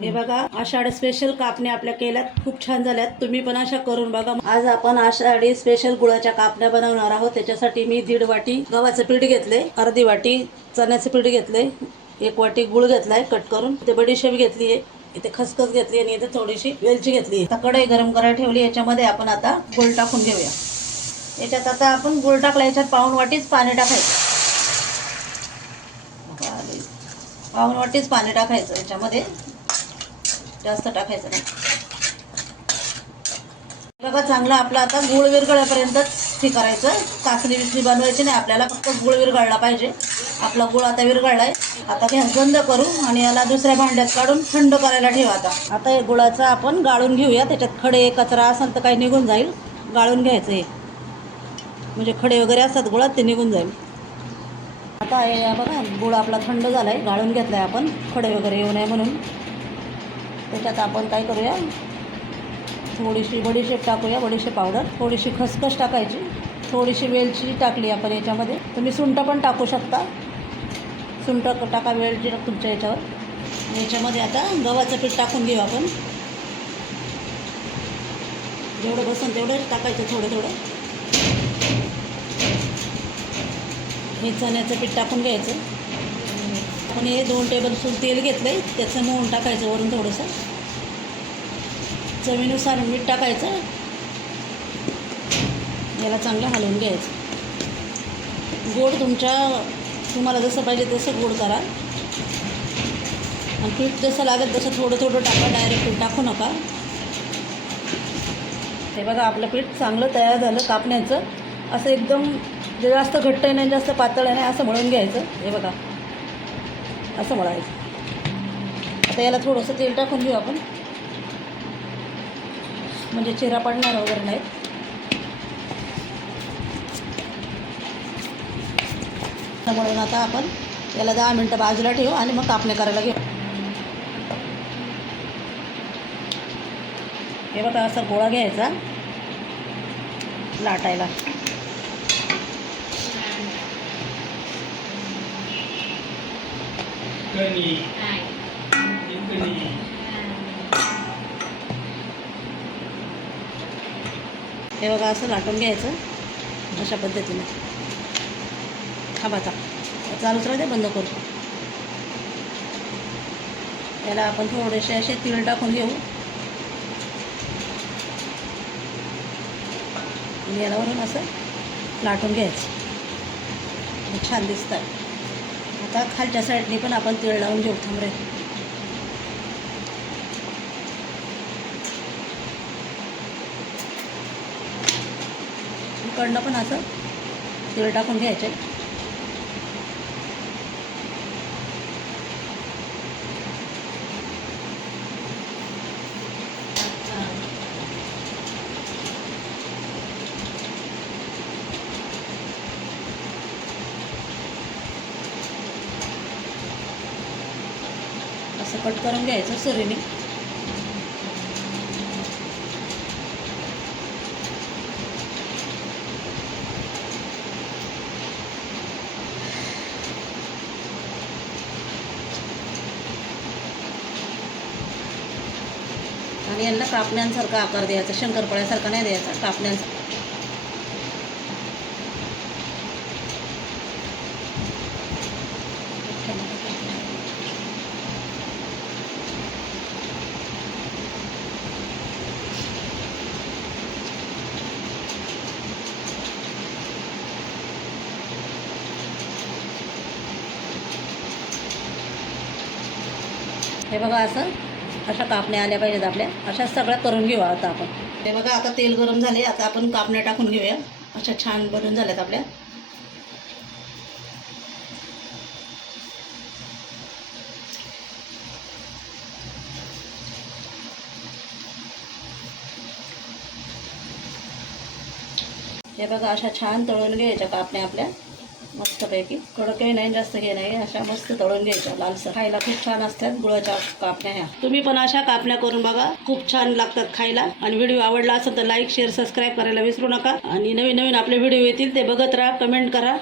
हे बघा आषाढ स्पेशल कापण्या आपल्या केल्यात, खूप छान झाल्यात. तुम्ही पण अशा करून बघा. आज आपण आषाढी स्पेशल गुळाच्या कापण्या बनवणार आहोत. त्याच्यासाठी मी 1.5 वाटी गव्हाचं पीठ घेतले, अर्धी वाटी चण्याचं पीठ घेतले, 1 वाटी गुळ घेतलाय कट करून, इथे बडीशेप घेतली आहे, इथे खसखस घेतली आणि इथे थोडीशी वेलची घेतली. आता कढई गरम करायला ठेवली. याच्यामध्ये आपण आता गुळ टाकून घेऊया. याच्यात आता आपण गुळ टाकला, याच्यात पाऊण वाटीच पाणी टाकायचं, पाऊण वाटीच पाणी टाकायचं. याच्यामध्ये जास्त टाकायचं नाही. बघा चांगला आपला आता गुळ विरघळेपर्यंतच हे करायचं, काकडी बिकडी बनवायची नाही आपल्याला, फक्त गुळ विरघळला पाहिजे. आपला गुळ आता विरघळलाय. आता गॅस बंद करू आणि याला दुसऱ्या भांड्यात काढून थंड करायला ठेवा. आता हे गुळाचं आपण गाळून घेऊया. त्याच्यात खडे कचरा असेल तर काही निघून जाईल. गाळून घ्यायचं हे, म्हणजे खडे वगैरे असतात गुळात ते निघून जाईल. आता हे बघा गुळ आपला थंड झालाय, गाळून घेतलाय आपण खडे वगैरे येऊ नये म्हणून. त्याच्यात आपण काय करूया, थोडीशी बडीशेप टाकूया, बडीशेप पावडर, थोडीशी खसखस टाकायची, थोडीशी वेलची टाकली आपण याच्यामध्ये. तुम्ही सुंठ पण टाकू शकता, सुंठ टाका, वेलची तुमच्या याच्यावर. याच्यामध्ये आता गव्हाचं पीठ टाकून घेऊ आपण. जेवढं बसन तेवढं टाकायचं, थोडं थोडं. हे चण्याचं पीठ टाकून घ्यायचं. आपण हे 2 टेबलस्पून तेल घेतलं आहे, त्याचं मोहन टाकायचं वरून थोडंसं. चवीनुसार मीठ टाकायचं. याला चांगलं हलवून घ्यायचं. गोड तुम्हाला जसं पाहिजे तसं गोड करा. आणि पीठ जसं लागेल तसं थोडं थोडं टाका, डायरेक्ट पीठ टाकू नका. हे बघा आपलं पीठ चांगलं तयार झालं कापण्याचं. असं एकदम जास्त घट्ट नाही, जास्त पातळ नाही, असं मळून घ्यायचं. हे बघा असं मळायचं. आता याला थोडंसं तेल टाकून घेऊ आपण, म्हणजे चिरा पडणार वगैरे नाही. म्हणून आता आपण याला 10 मिनटं बाजूला ठेवू आणि मग कापण्या करायला घेऊ. हे बघा असा गोळा घ्यायचा लाटायला. हे बघा असं लाटून घ्यायचं अशा पद्धतीने. थांबाचा चालूच राहते, बंद करू. याला आपण थोडेसे असे तीळ टाकून घेऊ आणि याला वरून असं लाटून घ्यायचं. छान दिसतात. आता खालच्या साईडने पण आपण तीळ लावून घेऊ. थांबरे इकडनं पण असं तीळ टाकून घ्यायचे. असं कट करून घ्यायचं सुरीने. आणि यांना कापण्यांसारखा आकार द्यायचा, शंकरपाळ्यासारखा नाही द्यायचा, कापण्यांसारखा. हे बघा अशा कापण्या आल्या पाहिजेत आपल्या. अशा सगळ्या करून घेऊ आता आपण. हे बघा आता तेल गरम झाले. आता आपण कापण्या टाकून घेऊया. अशा छान बनून झाल्यात आपल्या. हे बघा अशा छान तळून घ्यायच्या कापण्या आपल्या मस्तपैकी. कडकही नाही, जास्त हे नाही, अशा मस्त तळून घ्यायच्या लालसर. खायला खूप छान असतात गुळाच्या कापण्या ह्या. तुम्ही पण अशा कापण्या करून बघा, खूप छान लागतात खायला. आणि व्हिडिओ आवडला असेल तर लाईक शेअर सबस्क्राईब करायला विसरू नका. आणि नवीन नवीन आपले व्हिडिओ येतील ते बघत राहा, कमेंट करा.